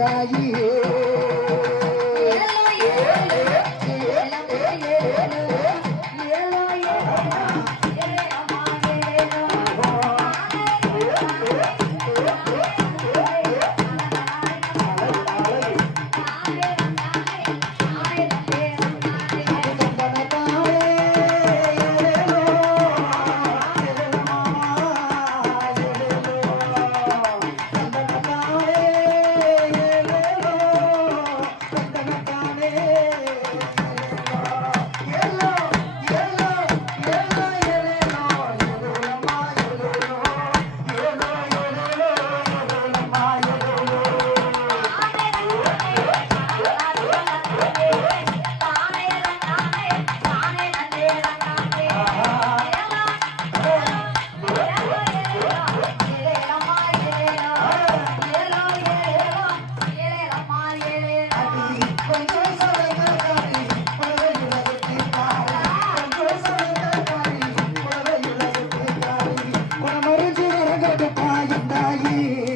தாயியே தாயே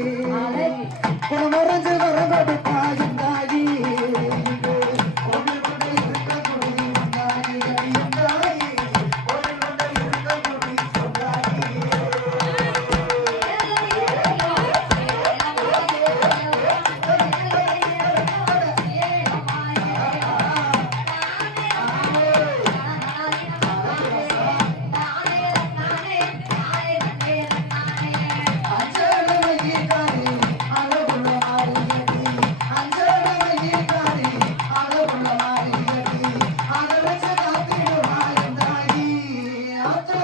아.